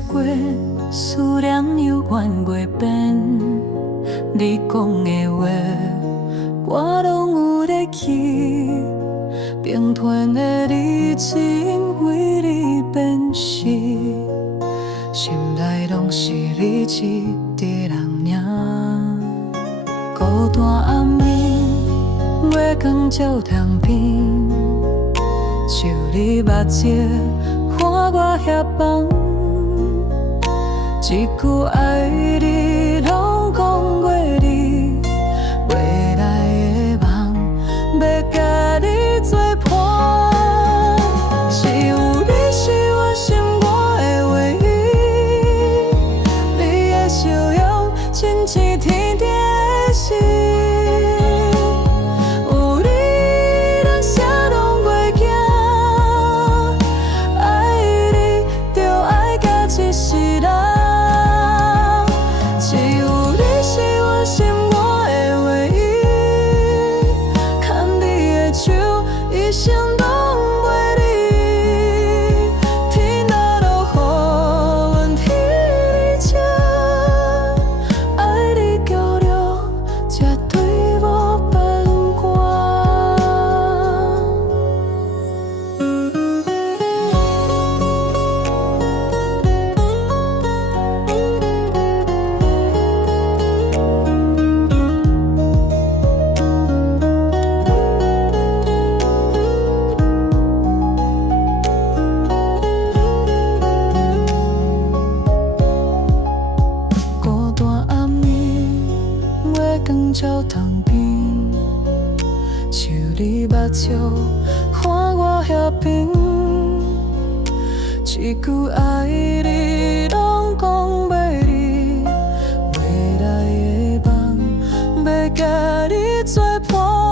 过，思念犹原袂变。你讲的话，我拢有在记。平凡的日子为你变诗，心内拢是你一个人尔。孤单暗暝，月光照窗边，想你目睭，看我遐放。一句爱你，拢讲过你，未来的梦，要甲你作伴。是有你是我心肝的唯一，你的笑容亲像天顶的星。有你，人生拢袂惊，爱你就爱甲一世人。只有你是我心肝的唯一，牵你的手，一生拢陪你。天若落雨，阮替你遮，爱你够了，绝对无变卦。孤单暗暝，月光照窗边，想你目睭，看我遐冰。一句爱你，拢讲袂离，未来的梦，要甲你作伴。